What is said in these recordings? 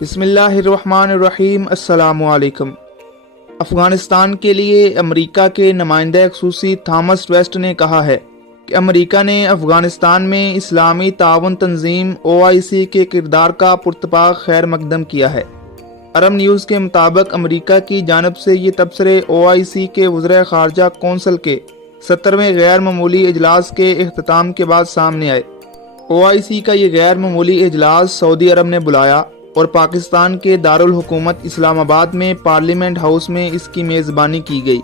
بسم اللہ الرحمن الرحیم۔ السلام علیکم۔ افغانستان کے لیے امریکہ کے نمائندہ خصوصی تھامس ویسٹ نے کہا ہے کہ امریکہ نے افغانستان میں اسلامی تعاون تنظیم OIC کے کردار کا پرتپاک خیر مقدم کیا ہے۔ عرب نیوز کے مطابق امریکہ کی جانب سے یہ تبصرے OIC کے وزراء خارجہ کونسل کے 70ویں غیر معمولی اجلاس کے اختتام کے بعد سامنے آئے۔ OIC کا یہ غیر معمولی اجلاس سعودی عرب نے بلایا اور پاکستان کے دارالحکومت اسلام آباد میں پارلیمنٹ ہاؤس میں اس کی میزبانی کی گئی۔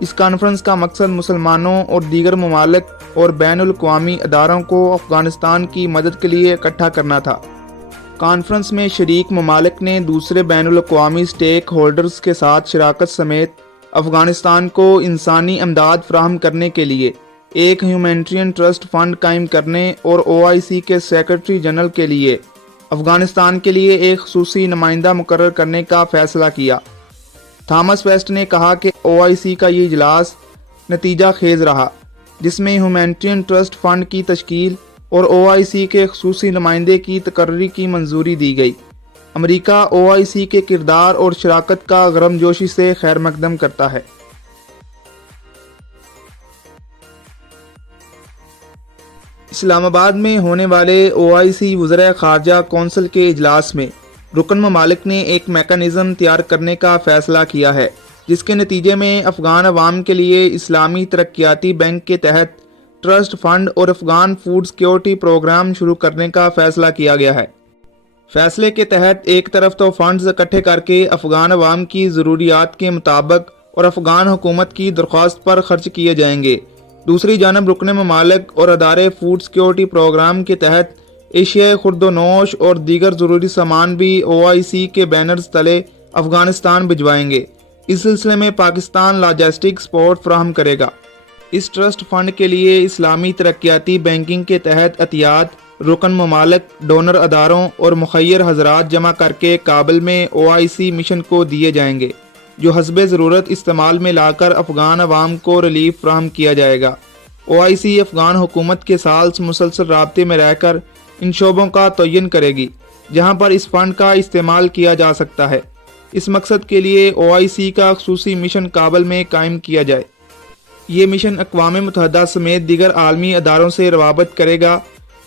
اس کانفرنس کا مقصد مسلمانوں اور دیگر ممالک اور بین الاقوامی اداروں کو افغانستان کی مدد کے لیے اکٹھا کرنا تھا۔ کانفرنس میں شریک ممالک نے دوسرے بین الاقوامی سٹیک ہولڈرز کے ساتھ شراکت سمیت افغانستان کو انسانی امداد فراہم کرنے کے لیے ایک ہیومینٹرین ٹرسٹ فنڈ قائم کرنے اور OIC کے سیکرٹری جنرل کے لیے افغانستان کے لیے ایک خصوصی نمائندہ مقرر کرنے کا فیصلہ کیا۔ تھامس ویسٹ نے کہا کہ OIC کا یہ اجلاس نتیجہ خیز رہا، جس میں ہیومینٹرین ٹرسٹ فنڈ کی تشکیل اور OIC کے خصوصی نمائندے کی تقرری کی منظوری دی گئی۔ امریکہ OIC کے کردار اور شراکت کا گرمجوشی سے خیر مقدم کرتا ہے۔ اسلام آباد میں ہونے والے OIC وزراء خارجہ کونسل کے اجلاس میں رکن ممالک نے ایک میکانزم تیار کرنے کا فیصلہ کیا ہے، جس کے نتیجے میں افغان عوام کے لیے اسلامی ترقیاتی بینک کے تحت ٹرسٹ فنڈ اور افغان فوڈ سیکیورٹی پروگرام شروع کرنے کا فیصلہ کیا گیا ہے۔ فیصلے کے تحت ایک طرف تو فنڈز اکٹھے کر کے افغان عوام کی ضروریات کے مطابق اور افغان حکومت کی درخواست پر خرچ کیے جائیں گے، دوسری جانب رکن ممالک اور ادارے فوڈ سیکیورٹی پروگرام کے تحت اشیاء خورد و نوش اور دیگر ضروری سامان بھی OIC کے بینرز تلے افغانستان بھجوائیں گے۔ اس سلسلے میں پاکستان لاجسٹک سپورٹ فراہم کرے گا۔ اس ٹرسٹ فنڈ کے لیے اسلامی ترقیاتی بینکنگ کے تحت عطیات رکن ممالک، ڈونر اداروں اور مخیر حضرات جمع کر کے کابل میں OIC مشن کو دیے جائیں گے، جو حسب ضرورت استعمال میں لا کر افغان عوام کو ریلیف فراہم کیا جائے گا۔ OIC افغان حکومت کے ساتھ مسلسل رابطے میں رہ کر ان شعبوں کا تعین کرے گی جہاں پر اس فنڈ کا استعمال کیا جا سکتا ہے۔ اس مقصد کے لیے OIC کا خصوصی مشن کابل میں قائم کیا جائے۔ یہ مشن اقوام متحدہ سمیت دیگر عالمی اداروں سے روابط کرے گا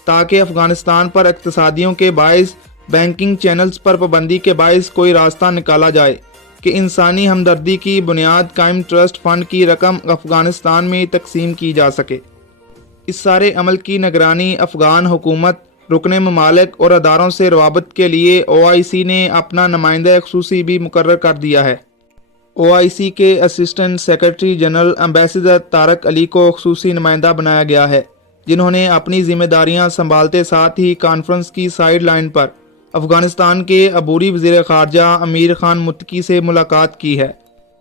تاکہ افغانستان پر اقتصادیوں کے باعث بینکنگ چینلز پر پابندی کے باعث کوئی راستہ نکالا جائے کہ انسانی ہمدردی کی بنیاد قائم ٹرسٹ فنڈ کی رقم افغانستان میں تقسیم کی جا سکے۔ اس سارے عمل کی نگرانی افغان حکومت، رکن ممالک اور اداروں سے روابط کے لیے OIC نے اپنا نمائندہ خصوصی بھی مقرر کر دیا ہے۔ OIC کے assistant secretary general ambassador Tariq Ali کو خصوصی نمائندہ بنایا گیا ہے، جنہوں نے اپنی ذمہ داریاں سنبھالتے ساتھ ہی کانفرنس کی سائیڈ لائن پر افغانستان کے عبوری وزیر خارجہ امیر خان متقی سے ملاقات کی ہے۔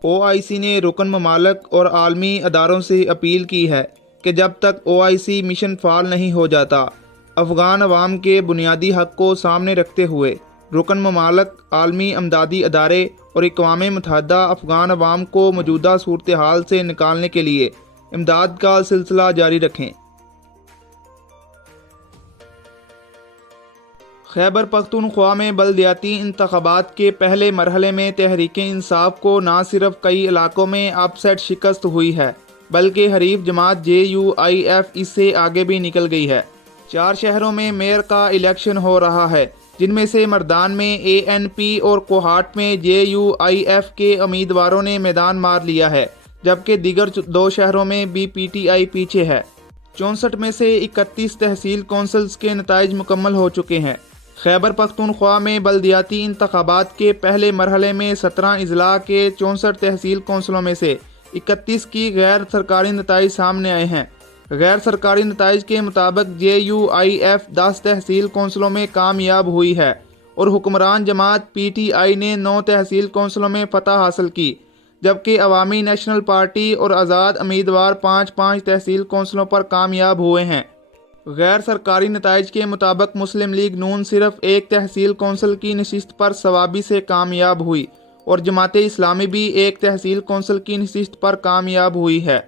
OIC نے رکن ممالک اور عالمی اداروں سے اپیل کی ہے کہ جب تک OIC مشن فعال نہیں ہو جاتا، افغان عوام کے بنیادی حق کو سامنے رکھتے ہوئے رکن ممالک، عالمی امدادی ادارے اور اقوام متحدہ افغان عوام کو موجودہ صورتحال سے نکالنے کے لیے امداد کا سلسلہ جاری رکھیں۔ خیبر پختونخوا میں بلدیاتی انتخابات کے پہلے مرحلے میں تحریک انصاف کو نہ صرف کئی علاقوں میں اپ سیٹ شکست ہوئی ہے، بلکہ حریف جماعت JUIF اس سے آگے بھی نکل گئی ہے۔ 4 شہروں میں میئر کا الیکشن ہو رہا ہے، جن میں سے مردان میں ANP اور کوہاٹ میں JUIF کے امیدواروں نے میدان مار لیا ہے، جبکہ دیگر 2 شہروں میں BPTI پیچھے ہے۔ 64 میں سے 31 تحصیل کونسلز کے نتائج مکمل ہو چکے ہیں۔ خیبر پختونخوا میں بلدیاتی انتخابات کے پہلے مرحلے میں 17 اضلاع کے 64 تحصیل کونسلوں میں سے 31 کی غیر سرکاری نتائج سامنے آئے ہیں۔ غیر سرکاری نتائج کے مطابق JUIF 10 تحصیل کونسلوں میں کامیاب ہوئی ہے اور حکمران جماعت PTI نے 9 تحصیل کونسلوں میں فتح حاصل کی، جبکہ عوامی نیشنل پارٹی اور آزاد امیدوار 5 تحصیل کونسلوں پر کامیاب ہوئے ہیں۔ غیر سرکاری نتائج کے مطابق مسلم لیگ نون صرف 1 تحصیل کونسل کی نشست پر صوابی سے کامیاب ہوئی اور جماعت اسلامی بھی 1 تحصیل کونسل کی نشست پر کامیاب ہوئی ہے۔